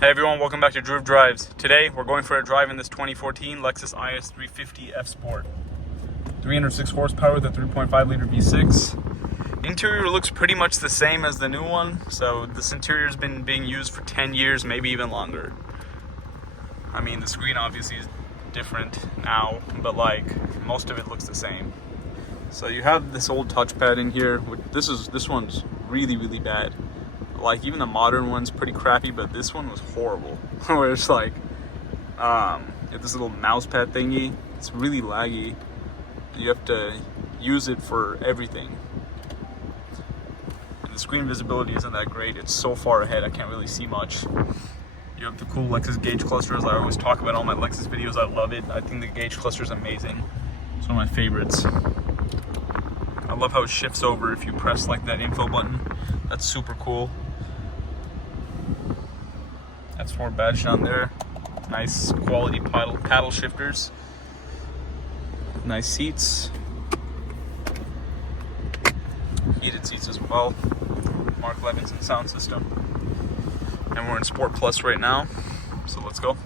Hey everyone, welcome back to Drew Drives. Today we're going for a drive in this 2014 Lexus IS350 F Sport. 306 horsepower with a 3.5 liter V6. Interior looks pretty much the same as the new one, so this interior's been being used for 10 years, maybe even longer. I mean, the screen obviously is different now, but like most of it looks the same. So you have this old touchpad in here. This one's really bad. Like even the modern one's pretty crappy, but this one was horrible. Where it's like, this little mouse pad thingy, it's really laggy. You have to use it for everything. And the screen visibility isn't that great. It's so far ahead, I can't really see much. You have the cool Lexus gauge clusters. I always talk about all my Lexus videos. I love it. I think the gauge cluster is amazing. It's one of my favorites. I love how it shifts over if you press like that info button. That's super cool. That's for badge on there. Nice quality paddle shifters. Nice seats. Heated seats as well. Mark Levinson sound system. And we're in Sport Plus right now, so let's go.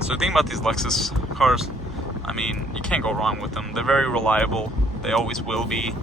So the thing about these Lexus cars, I mean, you can't go wrong with them. They're very reliable. They always will be.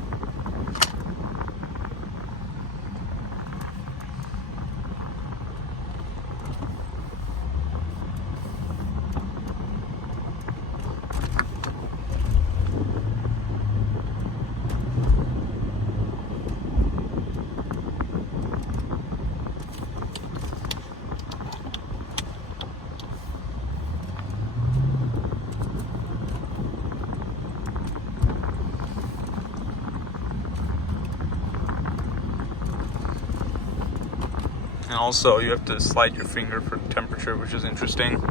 And also, you have to slide your finger for temperature, which is interesting.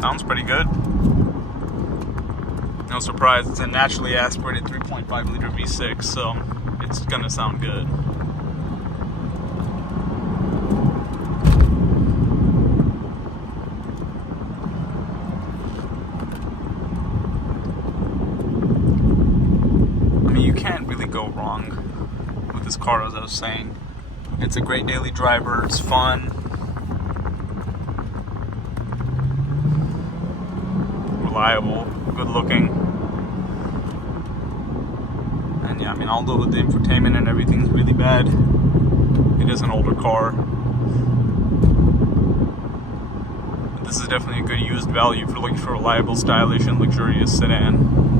Sounds pretty good. No surprise, it's a naturally aspirated 3.5 liter V6, so it's gonna sound good. You can't really go wrong with this car, as I was saying. It's a great daily driver, it's fun, reliable, good looking. And yeah, I mean, although the infotainment and everything's really bad, it is an older car. But this is definitely a good used value for looking for a reliable, stylish, and luxurious sedan.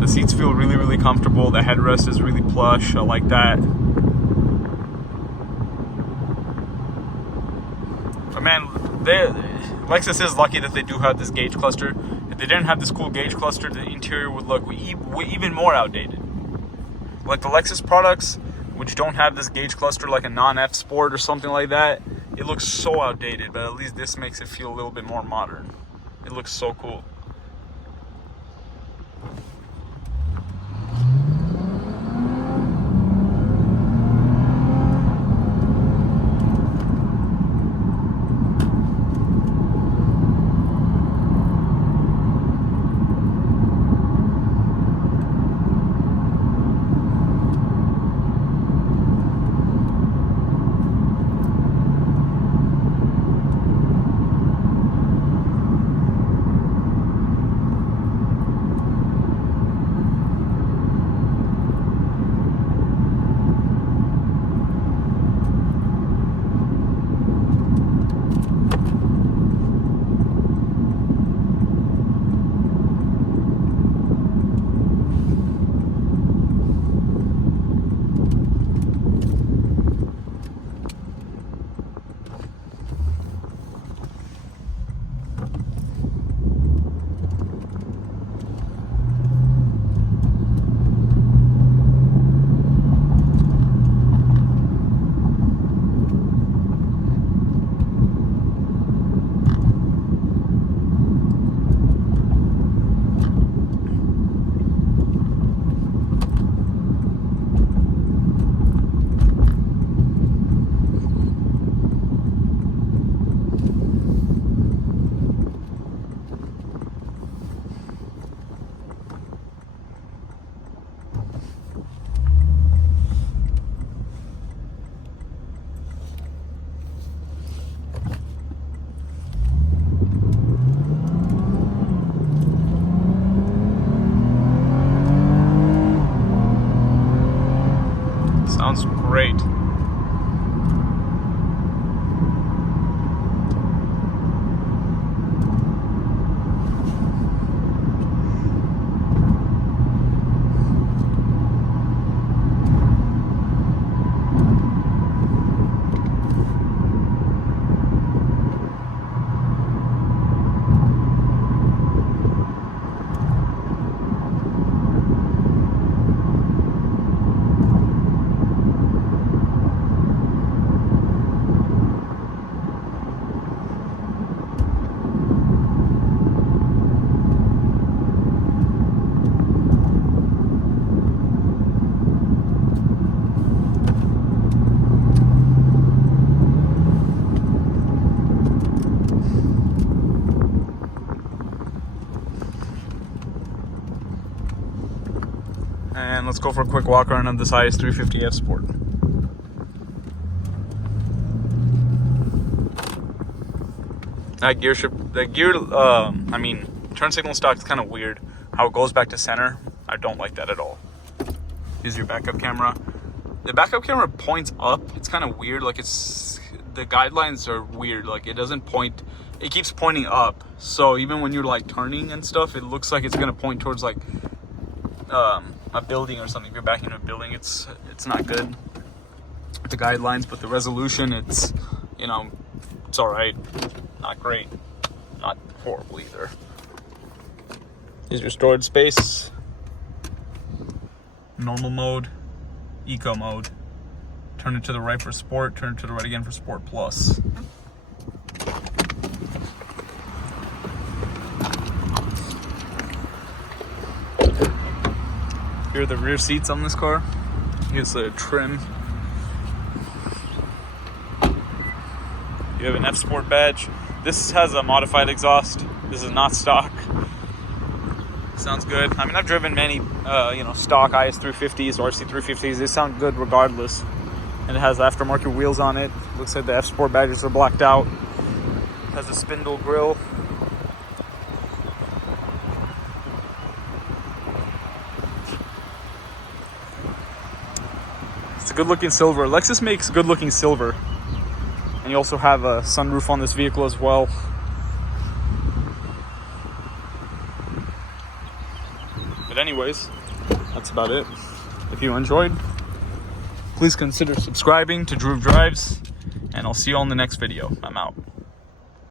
The seats feel really comfortable. The headrest is really plush. I like that. But man, Lexus is lucky that they do have this gauge cluster. If they didn't have this cool gauge cluster, the interior would look even more outdated. Like the Lexus products, which don't have this gauge cluster, like a non-F Sport or something like that, it looks so outdated. But at least this makes it feel a little bit more modern. It looks so cool. let's go for a quick walk around of this IS350 F Sport. That turn signal stock is kind of weird. How it goes back to center, I don't like that at all. Here's your backup camera. The backup camera points up. It's kind of weird. Like, the guidelines are weird. Like, it doesn't point, it keeps pointing up. So even when you're like turning and stuff, it looks like it's gonna point towards like a building or something. If you're backing into a building, it's not good. The guidelines, but the resolution, it's, you know, it's all right. Not great, not horrible either. Here's your storage space. Normal mode, eco mode. Turn it to the right for sport, turn it to the right again for sport plus. Here are the rear seats on this car. Here's the trim. You have an F Sport badge. This has a modified exhaust. This is not stock. Sounds good. I mean, I've driven many, stock IS350s or RC350s. They sound good regardless. And it has aftermarket wheels on it. Looks like the F Sport badges are blacked out. It has a spindle grille. It's a good-looking silver. Lexus makes good-looking silver. And you also have a sunroof on this vehicle as well. But anyways, that's about it. If you enjoyed, please consider subscribing to Drew Drives, and I'll see you all in the next video. I'm out.